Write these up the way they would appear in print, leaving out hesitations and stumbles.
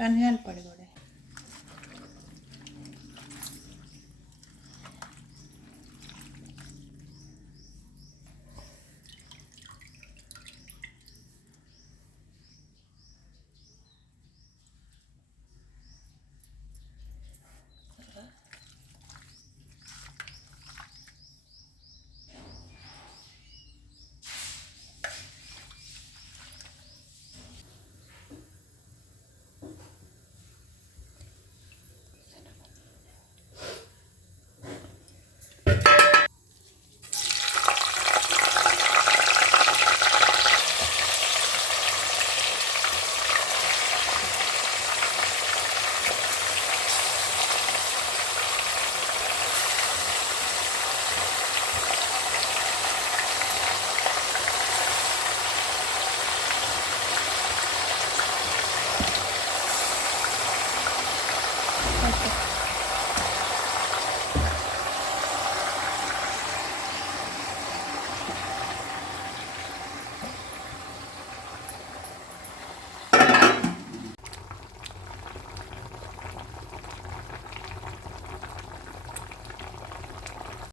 ధనియాల పొడి కూడా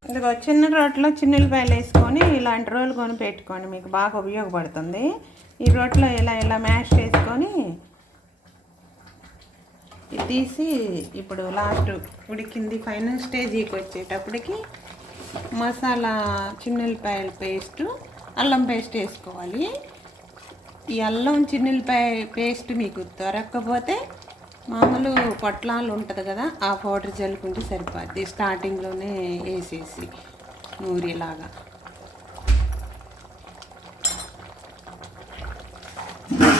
ఇదిగో చిన్న రోట్లో చిన్నులపాయలు వేసుకొని ఇలాంటి రోలు కొని పెట్టుకోండి, మీకు బాగా ఉపయోగపడుతుంది. ఈ రోట్లో ఇలా మ్యాష్ చేసుకొని తీసి ఇప్పుడు లాస్ట్ ఉడికింది ఫైనల్ స్టేజీకి వచ్చేటప్పటికి మసాలా చిన్నులపాయల పేస్టు అల్లం పేస్ట్ వేసుకోవాలి. ఈ అల్లం చిన్నులపాయ పేస్ట్ మీకు దొరక్కపోతే మామూలు పొట్లాలు ఉంటుంది కదా, ఆ పౌడర్ జల్లుకుంటే సరిపోద్ది. స్టార్టింగ్లోనే వేసేసి నూరిలాగా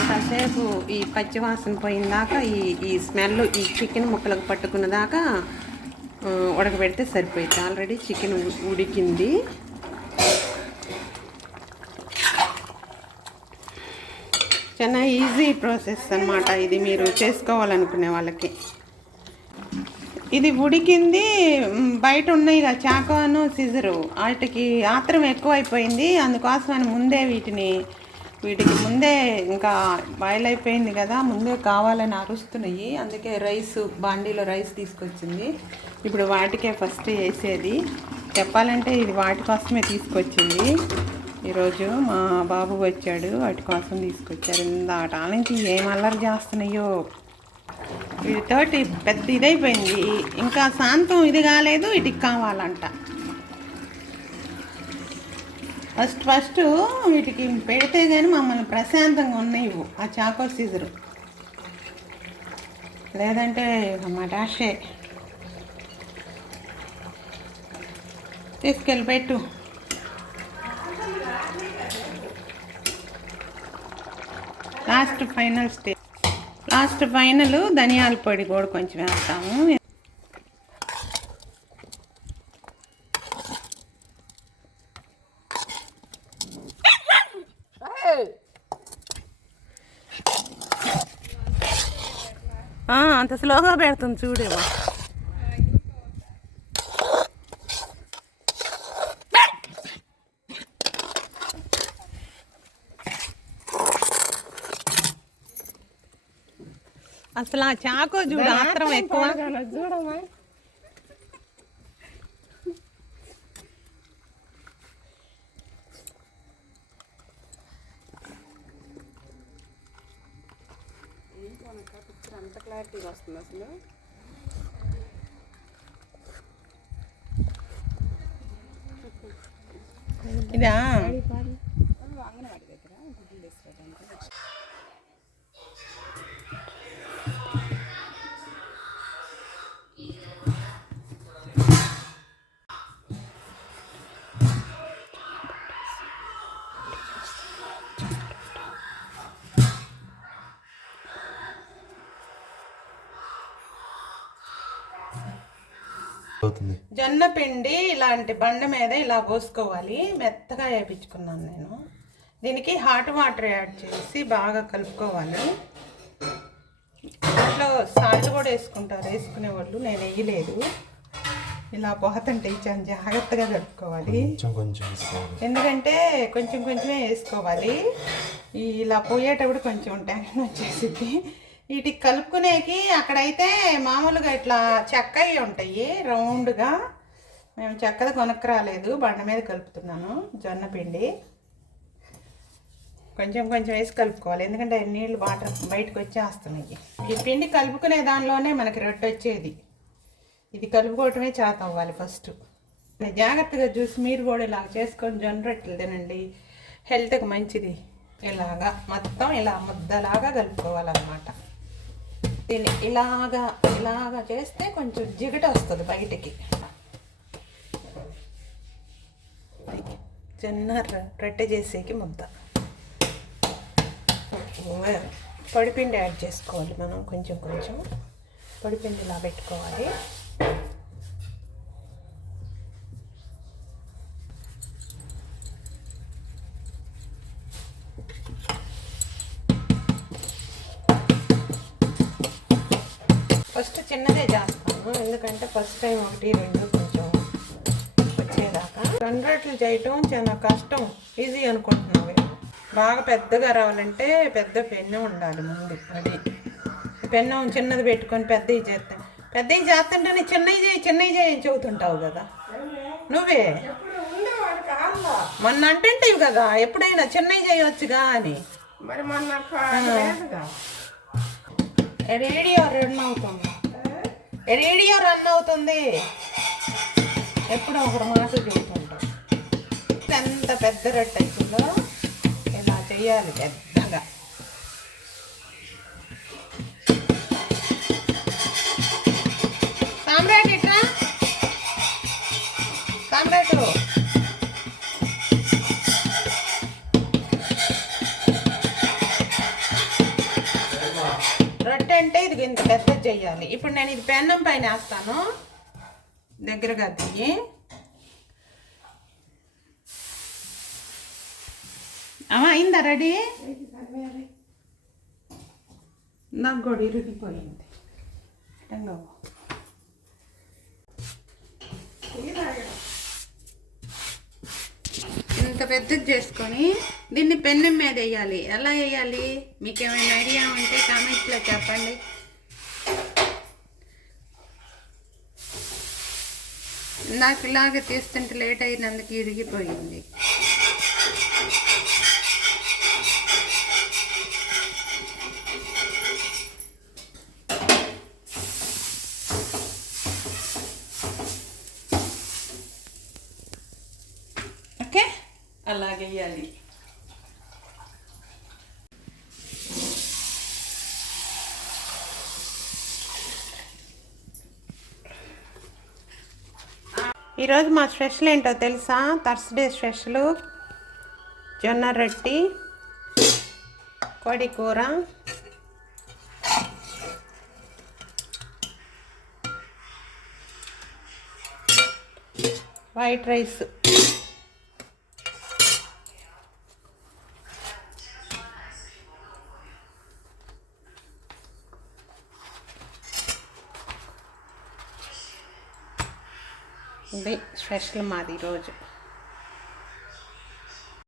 కాసేపు ఈ పచ్చివాసన పోయిందాకా ఈ స్మెల్ ఈ చికెన్ ముక్కలకు పట్టుకున్న దాకా ఉడకబెడితే సరిపోయింది. ఆల్రెడీ చికెన్ ఉడికింది. చాలా ఈజీ ప్రాసెస్ అన్నమాట ఇది, మీరు చేసుకోవాలనుకునే వాళ్ళకి. ఇది ఉడికింది. బయట ఉన్నాయి కదా చాకును సిజరు, వాటికి ఆత్రం ఎక్కువైపోయింది. అందుకోసమని ముందే వీటికి ముందే ఇంకా బాయిల్ అయిపోయింది కదా, ముందే కావాలని అరుస్తున్నాయి. అందుకే బాండీలో రైస్ తీసుకొచ్చింది. ఇప్పుడు వాటికే ఫస్ట్ వేసేది. చెప్పాలంటే ఇది వాటి కోసమే తీసుకొచ్చింది. ఈరోజు మా బాబు వచ్చాడు, వాటి కోసం తీసుకొచ్చారు. ఇందాట నుంచి ఏం అల్లరి చేస్తున్నాయో, వీటితోటి పెద్ద ఇదైపోయింది. ఇంకా శాంతం ఇది కాలేదు, వీటికి కావాలంట. ఫస్ట్ వీటికి పెడితే కానీ మమ్మల్ని ప్రశాంతంగా ఉన్నాయి ఆ చాకో సీజరు, లేదంటే మటాషే. తీసుకెళ్ళి పెట్టు. లాస్ట్ ఫైనల్ ధనియాల పొడి కూడా కొంచెం వేస్తాము. అంత స్లోగా పెడుతుంది చూడేవా. అసలు ఆ చాకో చూడు ఆత్రం ఎక్కువ. చూడమ్మా అంత క్లారిటీగా వస్తుంది అసలు. ఇదా అంగన్వాడి దగ్గర గుడ్లు తీసుకోవడానికి. అవుతుంది. జొన్న పిండి ఇలాంటి బండ మీద ఇలా పోసుకోవాలి. మెత్తగా వేయించుకున్నాను నేను. దీనికి హాట్ వాటర్ యాడ్ చేసి బాగా కలుపుకోవాలి. దాంట్లో సాల్ట్ కూడా వేసుకుంటారు వేసుకునే వాళ్ళు, నేను వేయలేదు. ఇలా పోతంటే ఇచ్చాను, జాగ్రత్తగా కలుపుకోవాలి. ఎందుకంటే కొంచెం కొంచెమే వేసుకోవాలి. ఇలా పోయేటప్పుడు కొంచెం టెన్షన్ వచ్చేసింది. వీటికి కలుపుకునేకి అక్కడైతే మామూలుగా ఇట్లా చెక్కవి ఉంటాయి రౌండ్గా. మేము చెక్కది కొనక్కు రాలేదు, బండ మీద కలుపుతున్నాను జొన్న పిండి. కొంచెం కొంచెం వేసి కలుపుకోవాలి, ఎందుకంటే నీళ్ళు వాటర్ బయటకు వచ్చేస్తున్నాయి. ఈ పిండి కలుపుకునే దానిలోనే మనకి రొట్టె వచ్చేది. ఇది కలుపుకోవటమే చేత అవ్వాలి ఫస్ట్. జాగ్రత్తగా చూసి మీరు కూడా ఇలా చేసుకొని జొన్న రొట్టెలు తినండి, హెల్త్కి మంచిది. ఇలాగా మొత్తం ఇలా ముద్దలాగా కలుపుకోవాలన్నమాట. దీన్ని ఇలాగా చేస్తే కొంచెం జిగట వస్తుంది బయటికి. జొన్న రొట్టె చేసేకి ముద్ద. పొడిపిండి యాడ్ చేసుకోవాలి మనం, కొంచెం కొంచెం పొడిపిండి ఇలా పెట్టుకోవాలి. ఫస్ట్ చిన్నదే చేస్తాను, ఎందుకంటే ఫస్ట్ టైం 1, 2 కొంచెం వచ్చేదాకా. జొన్న రొట్టెలు చేయటం చాలా కష్టం, ఈజీ అనుకుంటున్నావు. బాగా పెద్దగా రావాలంటే పెద్ద పెన్ను ఉండాలి ముందు. అది పెన్ను చిన్నది పెట్టుకొని పెద్దవి చేస్తాను. పెద్దవి చేస్తుంటే చిన్నవి చేయి చెబుతుంటావు కదా నువ్వే. మొన్న అంటుంటావు కదా ఎప్పుడైనా చిన్నవి చేయవచ్చుగా అని. మరి మొన్న రేడియో రన్ అవుతుంది, ఎప్పుడో ఒకటి మాట చెబుతుంటాం. ఎంత పెద్ద రొట్టె అవుతుందో ఇలా చేయాలి పెద్దగా. సామ్రాట్ ఇట్రా, సామ్రాట్. రొట్టె అంటే ఇది ఇంత పెద్ద చెయ్యాలి. ఇప్పుడు నేను ఇది పెన్నం పైన వేస్తాను, దగ్గరగా తియ్యి. అయిందా రెడీ? నాకు కూడా ఇరిగిపోయింది. ఇంత పెద్దది చేసుకొని దీన్ని పెన్నం మీద వేయాలి. ఎలా వేయాలి మీకు ఏమైనా ఐడియా ఉంటే కామెంట్స్లో చెప్పండి. నాకు ఇలాగ తీస్తుంటే లేట్ అయినందుకు ఇరిగిపోయింది. ఓకే, అలాగే వేయాలి. ఈరోజు మా స్పెషల్ ఏంటో తెలుసా? థర్స్డే స్పెషల్ జొన్న రొట్టి, కోడి కూర, వైట్ రైస్. ఇది స్పెషల్ మాది ఈరోజు.